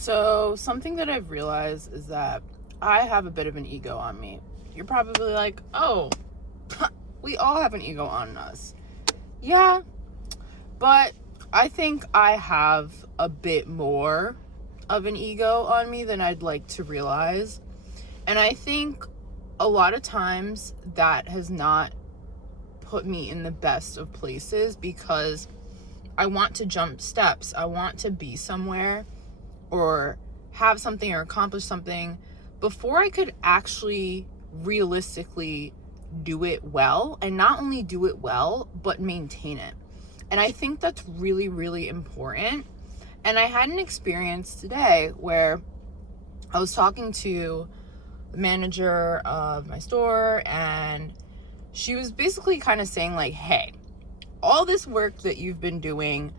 So something that I've realized is that I have a bit of an ego on me. You're probably like, oh, we all have an ego on us. Yeah, but I think I have a bit more of an ego on me than I'd like to realize. And I think a lot of times that has not put me in the best of places because I want to jump steps. I want to be somewhere or have something or accomplish something before I could actually realistically do it well, and not only do it well, but maintain it. And I think that's really, really important. And I had an experience today where I was talking to the manager of my store, and she was basically kind of saying like, hey, all this work that you've been doing,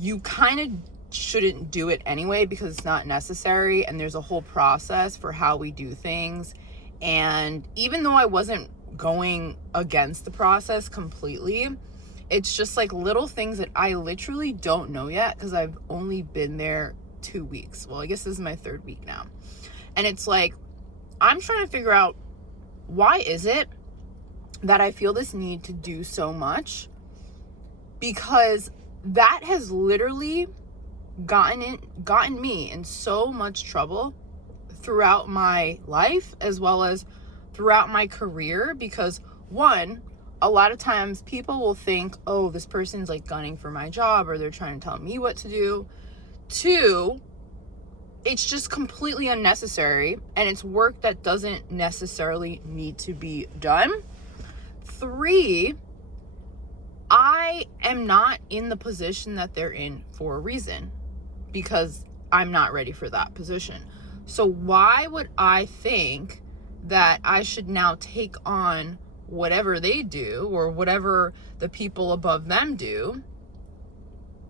you kind of shouldn't do it anyway because it's not necessary, and there's a whole process for how we do things. And even though I wasn't going against the process completely, it's just like little things that I literally don't know yet because I've only been there 2 weeks. Well, I guess this is my 3rd week now. And it's like, I'm trying to figure out, why is it that I feel this need to do so much? Because that has literally gotten me in so much trouble throughout my life as well as throughout my career. Because one, a lot of times people will think, oh, this person's like gunning for my job, or they're trying to tell me what to do. Two, it's just completely unnecessary, and it's work that doesn't necessarily need to be done. 3, I am not in the position that they're in for a reason, because I'm not ready for that position. So why would I think that I should now take on whatever they do or whatever the people above them do?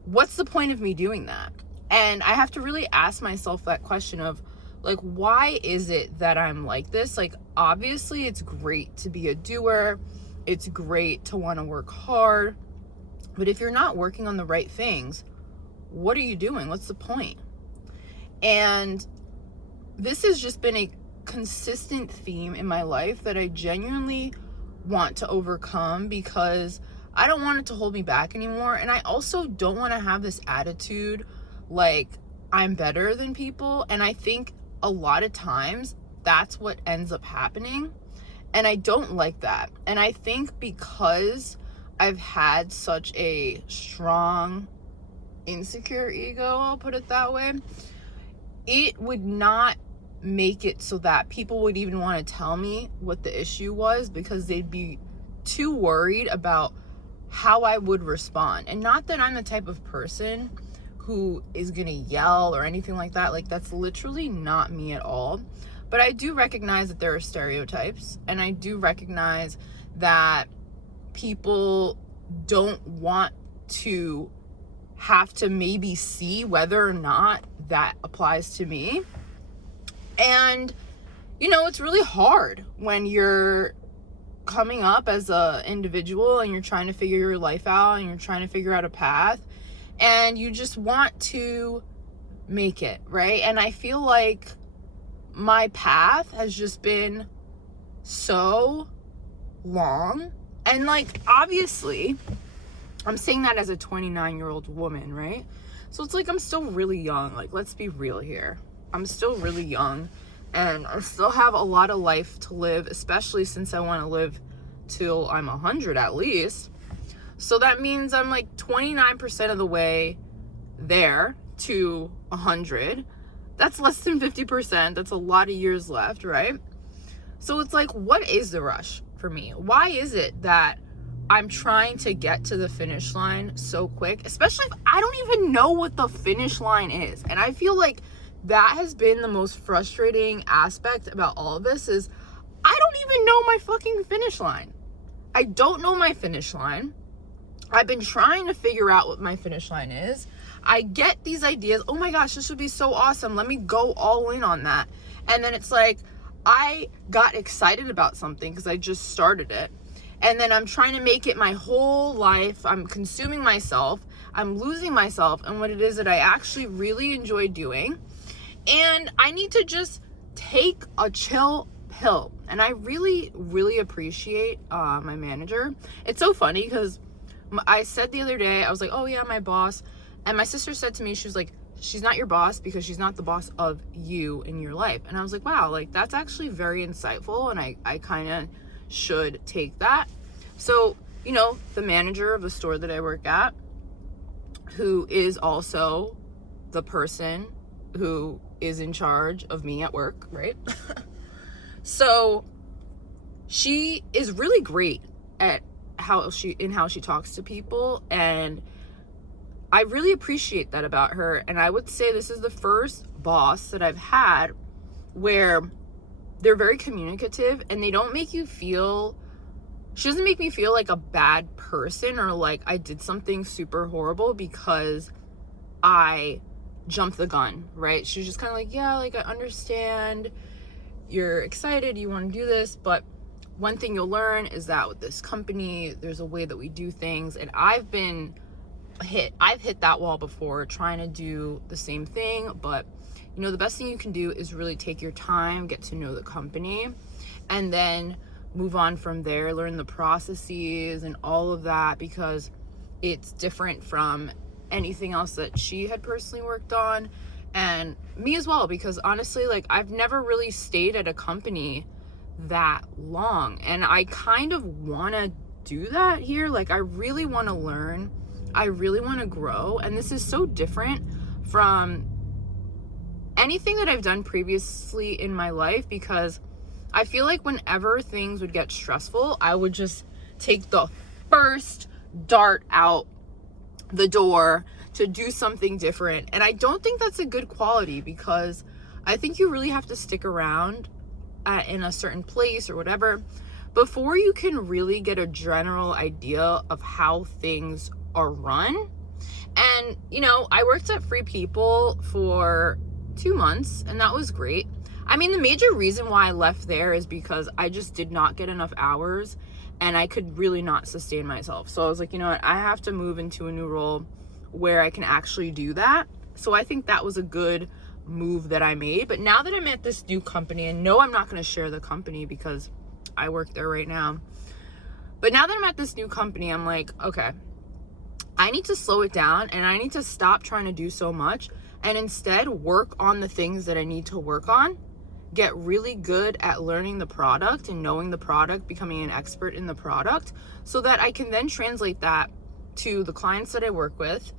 What's the point of me doing that? And I have to really ask myself that question of like, why is it that I'm like this? Like, obviously it's great to be a doer. It's great to want to work hard. But if you're not working on the right things, what are you doing? What's the point? And this has just been a consistent theme in my life that I genuinely want to overcome, because I don't want it to hold me back anymore. And I also don't want to have this attitude like I'm better than people. And I think a lot of times that's what ends up happening. And I don't like that. And I think because I've had such a strong, insecure ego, I'll put it that way, it would not make it so that people would even want to tell me what the issue was, because they'd be too worried about how I would respond. And not that I'm the type of person who is gonna yell or anything like that. Like, that's literally not me at all. But I do recognize that there are stereotypes, and I do recognize that people don't want to have to maybe see whether or not that applies to me. And, you know, it's really hard when you're coming up as an individual and you're trying to figure your life out and you're trying to figure out a path, and you just want to make it, right? And I feel like my path has just been so long. And like, obviously, I'm saying that as a 29-year-old woman, right? So it's like, I'm still really young. Like, let's be real here. I'm still really young, and I still have a lot of life to live, especially since I want to live till I'm 100 at least. So that means I'm like 29% of the way there to 100. That's less than 50%. That's a lot of years left, right? So it's like, what is the rush for me? Why is it that I'm trying to get to the finish line so quick, especially if I don't even know what the finish line is? And I feel like that has been the most frustrating aspect about all of this, is I don't even know my fucking finish line. I don't know my finish line. I've been trying to figure out what my finish line is. I get these ideas. Oh my gosh, this would be so awesome. Let me go all in on that. And then it's like, I got excited about something because I just started it. And then I'm trying to make it my whole life. I'm consuming myself. I'm losing myself in what it is that I actually really enjoy doing. And I need to just take a chill pill. And I really, really appreciate my manager. It's so funny because I said the other day, I was like, oh yeah, my boss. And my sister said to me, she was like, she's not your boss because she's not the boss of you in your life. And I was like, wow, like that's actually very insightful. And I kind of should take that. So, you know, the manager of the store that I work at, who is also the person who is in charge of me at work, right? So she is really great at how she talks to people, and I really appreciate that about her. And I would say this is the first boss that I've had where they're very communicative and they don't make you feel, she doesn't make me feel like a bad person or like I did something super horrible because I jumped the gun, right? She's just kind of like, yeah, like I understand you're excited, you want to do this, but one thing you'll learn is that with this company, there's a way that we do things. And I've hit that wall before trying to do the same thing. But you know, the best thing you can do is really take your time, get to know the company, and then move on from there, learn the processes and all of that, because it's different from anything else that she had personally worked on, and me as well, because honestly, like I've never really stayed at a company that long, and I kind of want to do that here. Like I really want to learn, I really want to grow, and this is so different from anything that I've done previously in my life, because I feel like whenever things would get stressful, I would just take the first dart out the door to do something different. And I don't think that's a good quality, because I think you really have to stick around in a certain place or whatever before you can really get a general idea of how things are run. And you know, I worked at Free People for 2 months, and that was great. I mean, the major reason why I left there is because I just did not get enough hours and I could really not sustain myself. So I was like, you know what, I have to move into a new role where I can actually do that. So I think that was a good move that I made. But now that I'm at this new company, and no, I'm not going to share the company because I work there right now. But now that I'm at this new company, I'm like, okay, I need to slow it down and I need to stop trying to do so much and instead work on the things that I need to work on. Get really good at learning the product and knowing the product, becoming an expert in the product, so that I can then translate that to the clients that I work with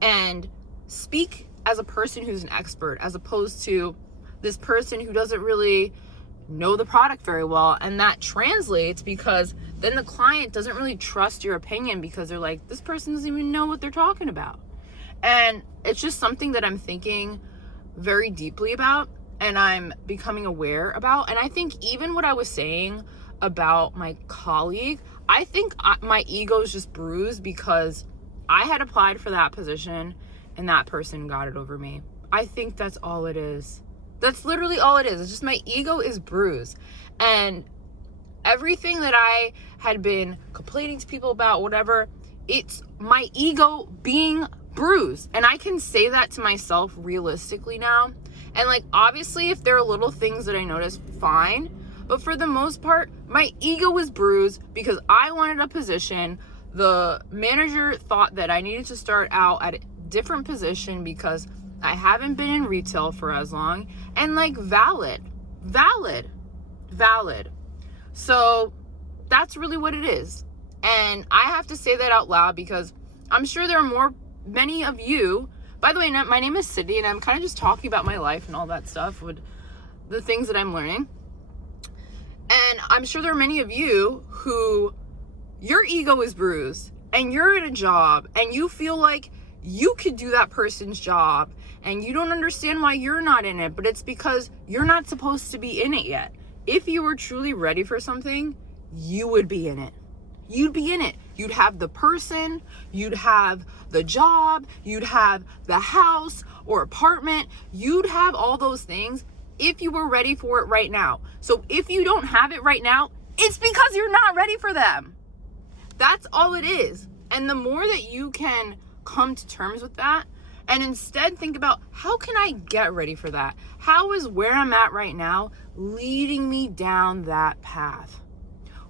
and speak as a person who's an expert, as opposed to this person who doesn't really know the product very well. And that translates because then the client doesn't really trust your opinion, because they're like, this person doesn't even know what they're talking about. And it's just something that I'm thinking very deeply about and I'm becoming aware about. And I think even what I was saying about my colleague, I think my ego is just bruised because I had applied for that position and that person got it over me. I think that's all it is. That's literally all it is. It's just my ego is bruised. And everything that I had been complaining to people about, whatever, it's my ego being bruised. And I can say that to myself realistically now. And like, obviously, if there are little things that I notice, fine. But for the most part, my ego was bruised because I wanted a position. The manager thought that I needed to start out at a different position because I haven't been in retail for as long. And like, valid. So that's really what it is. And I have to say that out loud because I'm sure there are many of you. By the way, my name is Sydney, and I'm kind of just talking about my life and all that stuff with the things that I'm learning. And I'm sure there are many of you who your ego is bruised and you're in a job and you feel like you could do that person's job and you don't understand why you're not in it, but it's because you're not supposed to be in it yet. If you were truly ready for something, you would be in it. You'd be in it. You'd have the person, you'd have the job, you'd have the house or apartment, you'd have all those things if you were ready for it right now. So if you don't have it right now, it's because you're not ready for them. That's all it is. And the more that you can come to terms with that And instead think about, how can I get ready for that? How is where I'm at right now leading me down that path?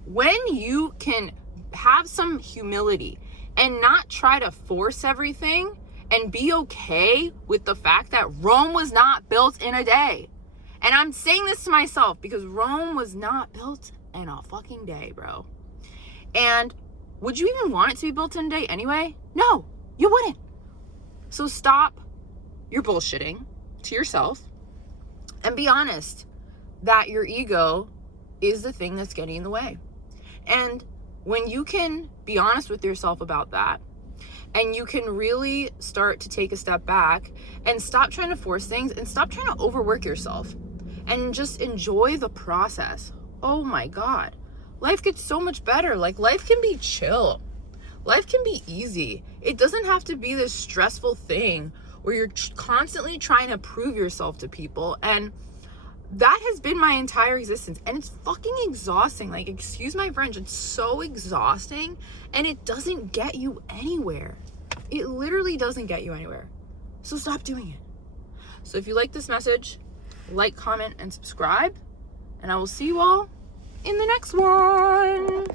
When you can have some humility and not try to force everything and be okay with the fact that Rome was not built in a day. And I'm saying this to myself because Rome was not built in a fucking day, bro. And would you even want it to be built in a day anyway? No, you wouldn't. So stop your bullshitting to yourself and be honest that your ego is the thing that's getting in the way. And when you can be honest with yourself about that, and you can really start to take a step back and stop trying to force things and stop trying to overwork yourself and just enjoy the process. Oh my God, life gets so much better. Like, life can be chill. Life can be easy. It doesn't have to be this stressful thing where you're constantly trying to prove yourself to people. And that has been my entire existence. And it's fucking exhausting. Like, excuse my French, it's so exhausting. And it doesn't get you anywhere. It literally doesn't get you anywhere. So stop doing it. So if you like this message, like, comment, and subscribe. And I will see you all in the next one.